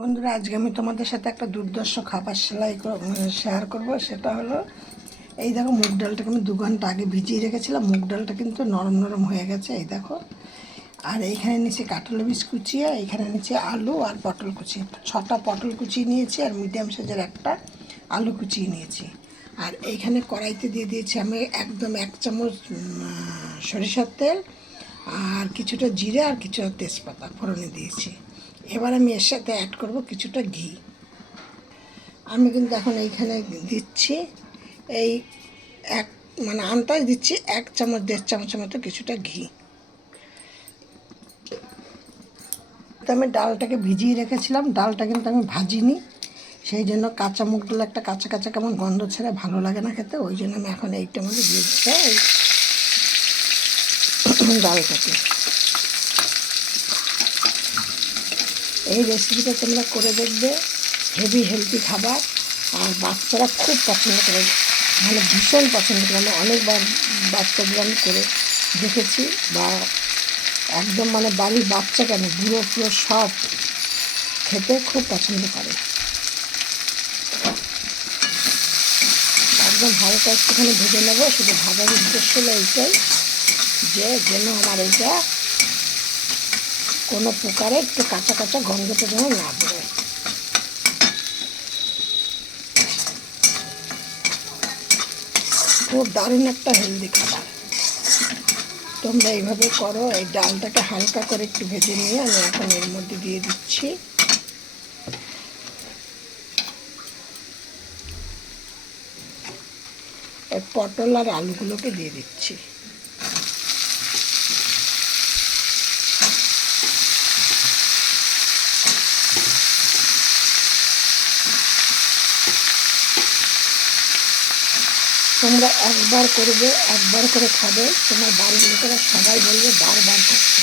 বন্ধুরা, আজকে আমি তোমাদের সাথে একটা দুর্ধর্ষ খাবার শেয়ার করব। সেটা হলো, এই দেখো, মুগ ডালটাকে আমি 2 ঘন্টা আগে ভিজিয়ে রেখেছিলাম। মুগ ডালটা কিন্তু নরম নরম হয়ে গেছে, এই দেখো। আর এইখানে নিচে কাঁঠাল বীজ কুচিয়ে, এইখানে নিচে আলু আর পটল কুচি, 6টা পটল কুচিয়ে নিয়েছি, আর মিডিয়াম সাইজের একটা আলু কুচিয়ে নিয়েছি। আর এইখানে কড়াইতে দিয়ে দিয়েছি আমি একদম 1 চামচ সরিষার তেল, আর কিছুটা জিরে আর কিছুটা তেজপাতা ফোড়নে দিয়েছি। এবার আমি এর সাথে অ্যাড করব কিছুটা ঘি। আমি কিন্তু এখন এইখানে দিচ্ছি এই আন্দাজ দিচ্ছি 1 চামচ 1.5 চামচের মতো কিছুটা ঘি। তো আমি ডালটাকে ভিজিয়ে রেখেছিলাম, ডালটা কিন্তু আমি ভাজিনি, সেই জন্য কাঁচা মুগ ডাল একটা কাঁচা কাঁচা কেমন গন্ধ ছেড়ে ভালো লাগে না খেতে। ওই জন্য আমি এখন এইটার মধ্যে দিয়ে দিচ্ছি এই ডালটাকে। এই রেসিপিটা তোমরা করে দেখবে, হেভি হেলদি খাবার, আর বাচ্চারা খুব পছন্দ করে, ভীষণ পছন্দ করে। আমি অনেকবার বাচ্চাদের আমি করে দেখেছি, বা একদম বাড়ির বাচ্চা কেন, বুড়ো পুরো সব খেতে খুব পছন্দ করে। একদম হালকা একটুখানি ভেজে নেবো, শুধু ভাজার উদ্দেশ্য হলো এইটাই, যেন আমার এইটা কোনো প্রকারে একটু কাঁচা কাঁচা গন্ধটা যেন না বেরোয়। খুব দারুণ একটা হেলদি খাবার, তোমরা এইভাবে করো। এই ডালটাকে হালকা করে একটু ভেজে নিয়ে আমি এখন এর মধ্যে দিয়ে দিচ্ছি এই পটল আর আলুগুলোকে দিয়ে দিচ্ছি। তোমরা একবার করবে, একবার করে খাবে, তোমার বাড়ির লোকেরা সবাই বলবে বারবার করছে।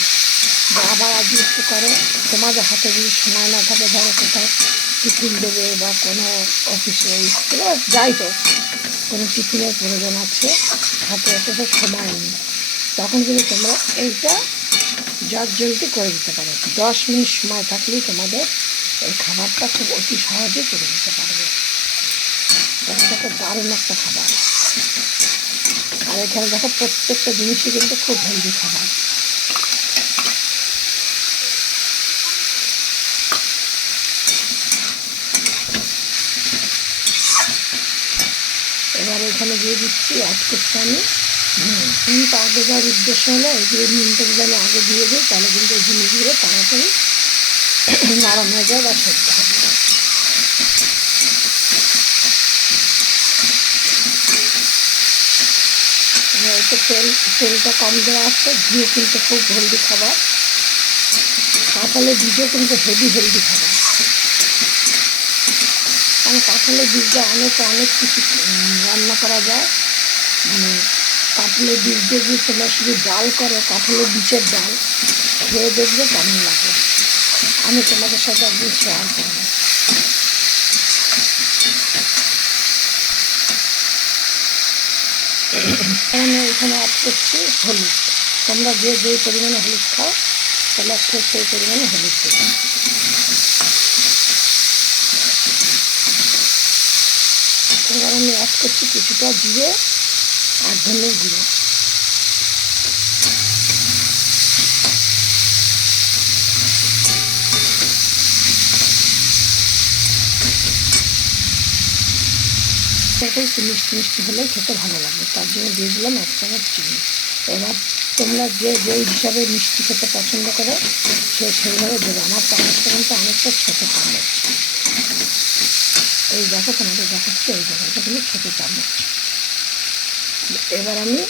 আবার আজকে একটু করো, তোমাদের হাতে যদি সময় না থাকে, ধরো কোথাও টিফিন দেবে বা কোনো অফিসে স্কুলে যাই হোক, কোনো টিফিনের প্রয়োজন আছে, হাতে অত সময় নেই, তখন কিন্তু তোমরা এইটা জলদি করে দিতে পারো। 10 মিনিট সময় থাকলেই তোমাদের এই খাবারটা খুব অতি সহজে করে দিতে পারবে। এটা খুব দারুণ একটা খাবার। আর এখানে দেখো, প্রত্যেকটা জিনিসই কিন্তু খুব হেলদি খাবার। এবার এখানে দিয়ে দিচ্ছি, অ্যাড করছি আমি নুনটা। আগে দেওয়ার উদ্দেশ্য হলো এইগুলো নুনটা যদি আমি আগে দিয়ে দিই, তাহলে কিন্তু এই জিনিসগুলো তাড়াতাড়ি নরম হয়ে যায় বা সেদ্ধ হবে। একটু তেলটা কম দেওয়া আছে, ঘিও কিন্তু খুব হেলদি খাবার। কাঁঠালের বীজও কিন্তু হেলদি খাবার, কারণ কাঁঠালের বীজটা অনেক কিছু রান্না করা যায়। কাঁঠালের বীজ দিয়ে যদি তোমরা শুধু ডাল করো, কাঁঠালের বীজের ডাল, খেয়ে দেখবে কেমন লাগে। আমি তোমাদের সাথে একদিন শেয়ার করবো। আমি এখানে অ্যাড করছি হলুদ। তোমরা যে পরিমাণে হলুদ খাও, তাহলে সেই পরিমাণে হলুদ দেবে। এবার আমি অ্যাড করছি কিছুটা জিরে আর ধনের গুঁড়ো। একটু মিষ্টি হলে খেতে ভালো লাগে, তার জন্য দিয়ে দিলাম 1 চামচ চিনি। এবার তোমরা যে হিসাবে মিষ্টি খেতে পছন্দ করো, সেইভাবে দেবে। আমার চামচটা কিন্তু অনেকটা ছোটো চামচ, এই দেখো তোমাদের দেখাচ্ছি, এই জায়গাটা কিন্তু ছোটো চামচ। এবার আমি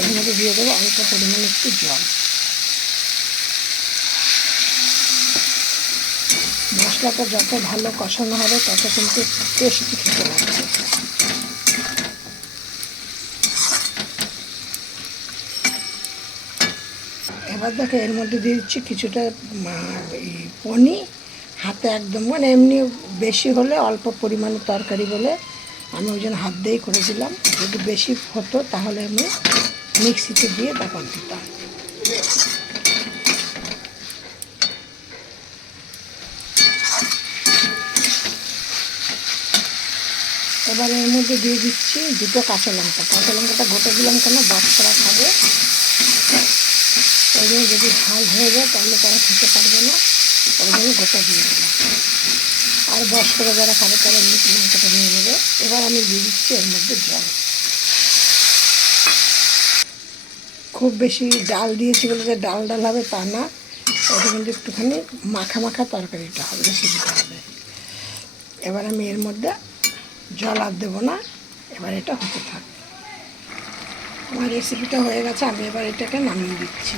এর মধ্যে দিয়ে দেবো অল্প পরিমাণে একটু জল। মশলাটা যত ভালো কষানো হবে, তত কিন্তু টেস্টি খেতে লাগবে। এবার দেখো, এর মধ্যে দিয়ে দিচ্ছি কিছুটা পনির। হাতে একদম এমনি বেশি হলে, অল্প পরিমাণে তরকারি বলে আমি ওই জন্য হাত দিয়েই করে দিলাম। যদি বেশি হতো তাহলে আমি মিক্সিতে দিয়ে তারপর দিতাম। এবার এর মধ্যে দিয়ে দিচ্ছি দুটো কাঁচা লঙ্কা। কাঁচা লঙ্কাটা গোটা দিলাম কেন, বাচ্চারা খাবে, ওই জন্য যদি ঝাল হয়ে যায় তাহলে তারা খেতে পারবে না, ওই জন্য গোটা দিয়ে দিলাম। আর বয়স্করা যারা খাবে তারা এমনি লঙ্কাটা নিয়ে নেবে। এবার আমি দিয়ে দিচ্ছি এর মধ্যে জল। খুব বেশি ডাল দিয়েছি বলে যে ডাল ডাল হবে তা না, এটা কিন্তু একটুখানি মাখা মাখা তরকারিটা হবে, রেসিপিটা হবে। এবার আমি এর মধ্যে জল আর দেবো না, এবার এটা হতে থাকবে। আমার রেসিপিটা হয়ে গেছে, আমি এবার এটাকে নামিয়ে দিচ্ছি।